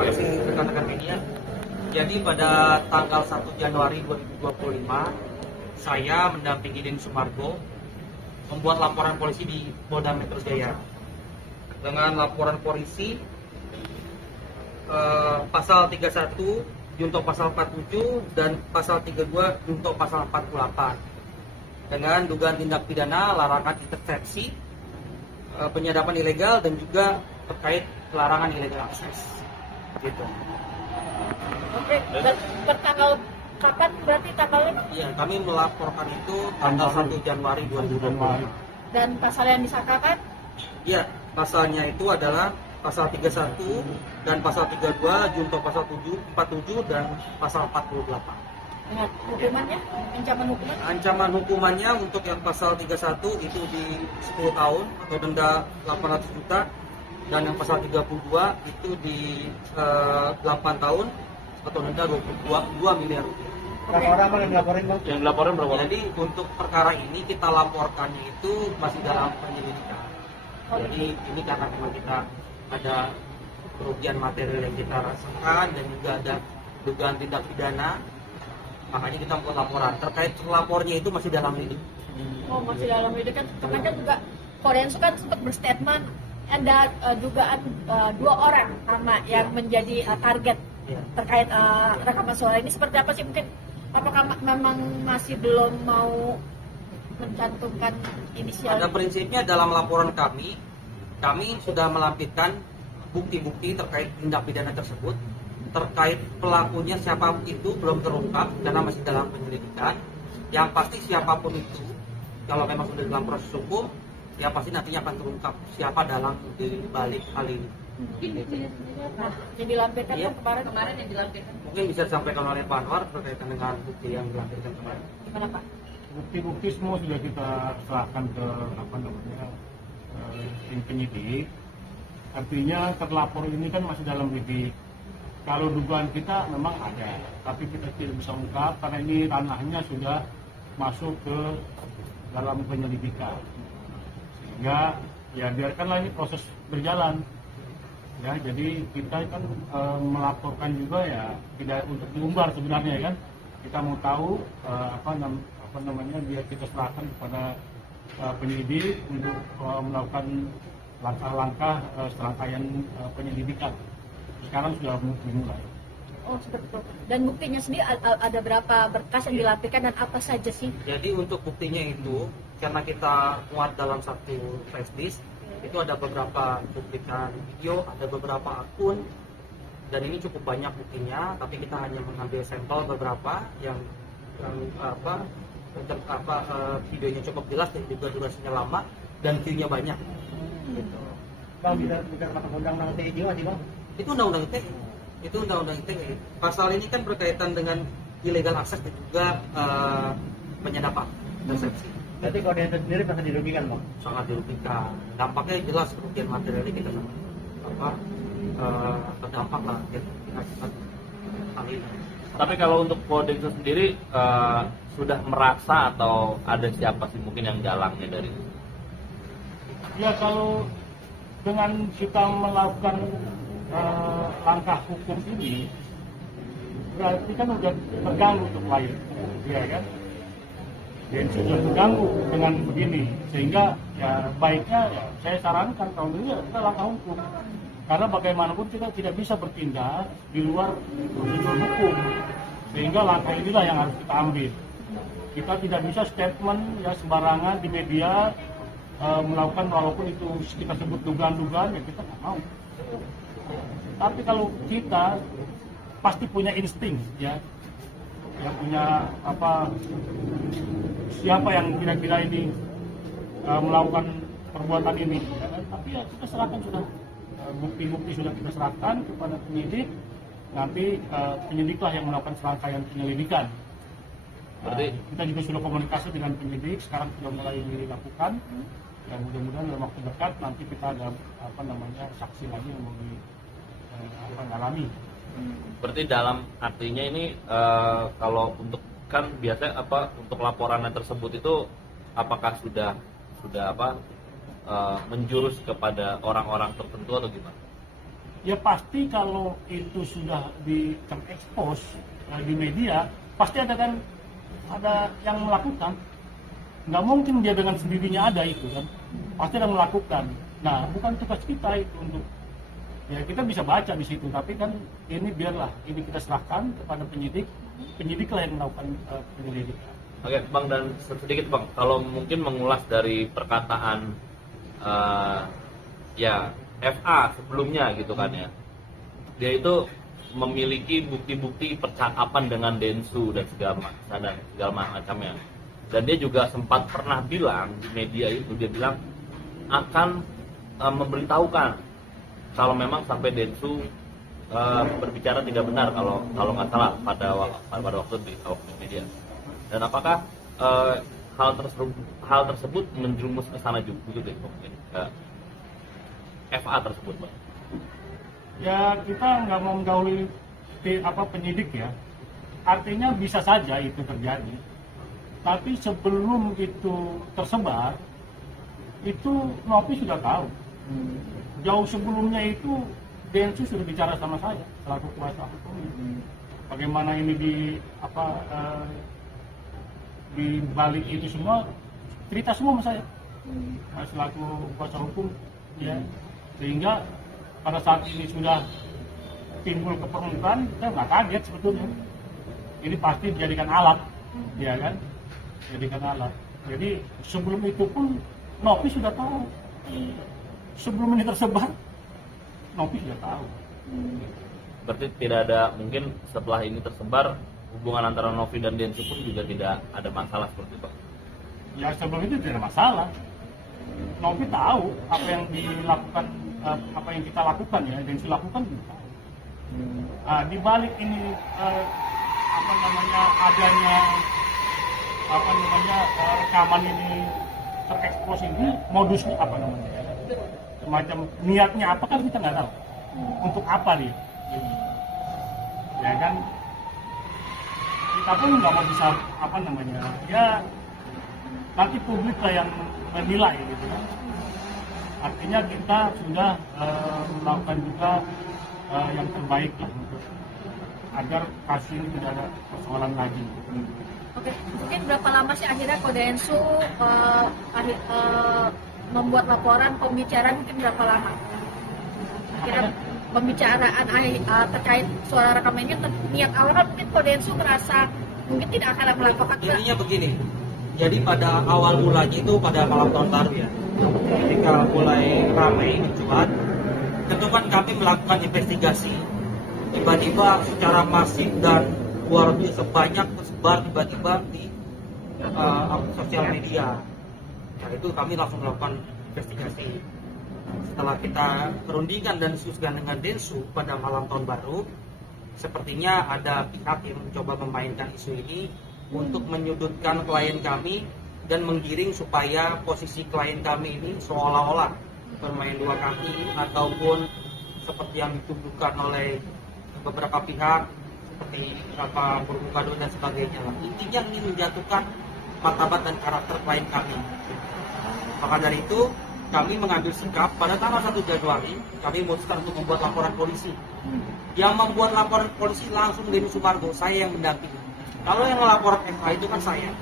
terima kasih rekan-rekan media. Jadi pada tanggal 1 Januari 2025, saya mendampingi Denny Sumargo membuat laporan polisi di Polda Metro Jaya. Dengan laporan polisi pasal 31 junto pasal 47 dan pasal 32 junto pasal 48 dengan dugaan tindak pidana larangan intersepsi, penyadapan ilegal dan juga terkait larangan ilegal akses. Gitu. Oke, dan bertanggal kapan berarti tanggalnya? Iya, kami melaporkan itu tanggal 1 Januari 2020. Dan pasal yang disangkakan? Iya, pasalnya itu adalah pasal 31 dan pasal 32 junto pasal 47 dan pasal 48. Dengan hukumannya, ancaman hukuman? Ancaman hukumannya untuk yang pasal 31 itu di 10 tahun atau denda 800 juta, dan yang pasal 32 itu di 8 tahun atau denda 2 miliar rupiah. Berapa orang yang dilaporin, Bang? Yang dilaporin berapa orang? Jadi untuk perkara ini kita laporkannya itu masih dalam penyelidikan. Jadi ini karena memang kita ada kerugian material yang kita rasakan dan juga ada dugaan tindak pidana, makanya kita membuat laporan. Terkait lapornya itu masih dalam lidik. Oh, masih dalam lidik kan. Kemarin juga Kodensu kan sempat berstatement ada dugaan 2 orang nama yang menjadi target terkait rekaman suara ini. Seperti apa sih, mungkin apakah memang masih belum mau mencantumkan inisial? Pada prinsipnya dalam laporan kami sudah melampirkan bukti-bukti terkait tindak pidana tersebut. Terkait pelakunya siapa itu belum terungkap karena masih dalam penyelidikan. Yang pasti siapapun itu, kalau memang sudah dalam proses hukum, ya pasti nantinya akan terungkap siapa dalam di balik hal ini. Nah, yang dilampirkan Iya. kan kemarin yang dilampirkan. Mungkin bisa disampaikan oleh Pak Anwar berkaitan dengan bukti yang dilampirkan kemarin. Gimana Pak? Bukti-bukti semua sudah kita serahkan ke tim penyidik. Artinya terlapor ini kan masih dalam lidik. Kalau dugaan kita memang ada, tapi kita tidak bisa ungkap karena ini ranahnya sudah masuk ke dalam penyelidikan. Sehingga ya biarkanlah ini proses berjalan. Ya, jadi kita kan melaporkan juga ya tidak untuk diumbar sebenarnya kan. Kita mau tahu biar kita serahkan kepada penyidik untuk melakukan langkah-langkah serangkaian penyelidikan. Sekarang sudah dimulai. Oh, seperti itu. Dan buktinya sendiri ada berapa berkas yang dilampirkan dan apa saja sih? Jadi untuk buktinya itu, karena kita muat dalam satu flash disk, itu ada beberapa cuplikan video, ada beberapa akun, dan ini cukup banyak buktinya. Tapi kita hanya mengambil sampel beberapa yang videonya cukup jelas dan juga durasinya lama dan view-nya banyak. Gitu. Bang, tidak undang-undang ITE juga sih, Bang? Itu undang-undang ITE. Itu undang-undang ITE. Pasal ini kan berkaitan dengan illegal akses dan juga penyadapan intersepsi. Berarti Kodensu sendiri pasti dirugikan, Bang? Sangat dirugikan. Dampaknya jelas kerugian materialnya kita terdampak lah akibat hal ini. Tapi kalau untuk Kodensu sendiri sudah merasa atau ada siapa sih mungkin yang jalangnya dari itu? Ya kalau dengan kita melakukan langkah hukum ini berarti kan sudah terganggu untuk klien, ya kan? Dan sudah terganggu dengan begini, sehingga ya baiknya ya, saya sarankan kalau dulu ya kita langkah hukum, karena bagaimanapun kita tidak bisa bertindak di luar prosedur hukum, sehingga langkah inilah yang harus kita ambil. Kita tidak bisa statement ya sembarangan di media melakukan walaupun itu kita sebut dugaan-dugaan ya kita nggak mau. Tapi kalau kita pasti punya insting ya punya siapa yang kira-kira ini melakukan perbuatan ini ya kan? Tapi ya kita serahkan sudah bukti-bukti sudah kita serahkan kepada penyidik, nanti penyidiklah yang melakukan serangkaian penyelidikan. Berarti Kita juga sudah komunikasi dengan penyidik, sekarang sudah mulai dilakukan. Ya mudah-mudahan dalam waktu dekat nanti kita ada saksi lagi yang mau mengalami. berarti dalam artinya ini kalau untuk kan biasanya untuk laporannya tersebut itu apakah sudah menjurus kepada orang-orang tertentu atau gimana? Ya pasti kalau itu sudah terekspos di media, pasti ada yang melakukan. Nggak mungkin dia dengan sendirinya ada itu kan, pasti ada melakukan. Nah, bukan tugas kita itu untuk, ya kita bisa baca di situ, tapi kan ini biarlah ini kita serahkan kepada penyidiklah yang melakukan penyelidikan. Oke, Bang, dan sedikit Bang, kalau mungkin mengulas dari perkataan ya FA sebelumnya gitu kan ya, dia itu memiliki bukti-bukti percakapan dengan Densu dan segala macamnya, dan dia juga sempat pernah bilang di media itu, dia bilang akan memberitahukan kalau memang sampai Densu berbicara tidak benar, kalau nggak salah pada waktu di media. Dan apakah hal tersebut menjerumus ke sana juga begitu mungkin ke FA tersebut, Bang? Ya kita nggak mau mendahului penyidik ya. Artinya bisa saja itu terjadi. Tapi sebelum itu tersebar, itu Novi sudah tahu. Jauh sebelumnya itu Densu sudah bicara sama saya selaku kuasa hukum. Bagaimana ini di balik itu semua cerita semua sama saya selaku kuasa hukum ya, sehingga pada saat ini sudah timbul ke permukaan, kita nggak kaget sebetulnya. Ini pasti dijadikan alat, ya kan? Jadikan alat. Jadi sebelum itu pun Novi sudah tahu. Sebelum ini tersebar, Novi sudah tahu. Berarti tidak ada, mungkin setelah ini tersebar, hubungan antara Novi dan Densu pun juga tidak ada masalah seperti itu? Ya sebelum itu tidak ada masalah. Novi tahu apa yang dilakukan, apa yang kita lakukan ya, Densu lakukan juga tahu. Di balik ini adanya rekaman ini terekspos ini, modusnya apa namanya? Semacam niatnya apa kan kita nggak tahu. Untuk apa dia? Ya kan? Kita pun nggak mau bisa ya nanti publik lah yang menilai gitu kan. Artinya kita sudah melakukan juga yang terbaik lah untuk agar kasus ini tidak ada persoalan lagi. Oke, mungkin berapa lama sih akhirnya Kodensu membuat laporan pembicaraan, mungkin berapa lama? Akhirnya pembicaraan terkait suara rekaman ini, niat awal kan mungkin Kodensu merasa mungkin tidak akan melakukan. Intinya begini, jadi pada awal mulanya itu pada malam tahun baru ya, ketika mulai ramai mencuat, tentu kan kami melakukan investigasi, tiba-tiba secara masif dan luar biasa banyak tersebar tiba-tiba di sosial media. Nah itu kami langsung melakukan investigasi. Setelah kita perundingan dan diskusikan dengan Densu pada malam tahun baru, sepertinya ada pihak yang mencoba memainkan isu ini untuk menyudutkan klien kami dan menggiring supaya posisi klien kami ini seolah-olah bermain dua kaki, ataupun seperti yang dituduhkan oleh beberapa pihak seperti bermuka dan sebagainya. Intinya ingin menjatuhkan martabat dan karakter klien kami. Maka dari itu kami mengambil sikap pada tanggal 1 Januari kami memutuskan untuk membuat laporan polisi. Yang membuat laporan polisi langsung Densu Sumargo, saya yang mendampingi. Kalau yang melaporkan FA itu kan saya.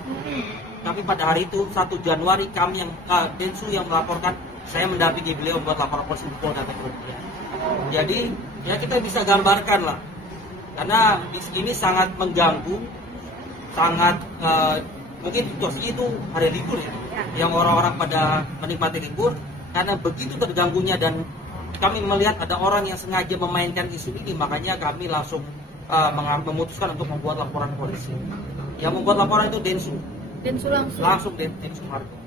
Tapi pada hari itu 1 Januari kami yang Densu yang melaporkan, saya mendampingi beliau membuat laporan polisi di Polda Metro Jaya. Jadi ya kita bisa gambarkan lah, karena di sini sangat mengganggu, sangat mungkin situasi itu hari libur ya, yang orang-orang pada menikmati libur, karena begitu terganggunya dan kami melihat ada orang yang sengaja memainkan isu ini, makanya kami langsung memutuskan untuk membuat laporan polisi. Yang membuat laporan itu Densu. Densu langsung. Langsung Densu Sumargo.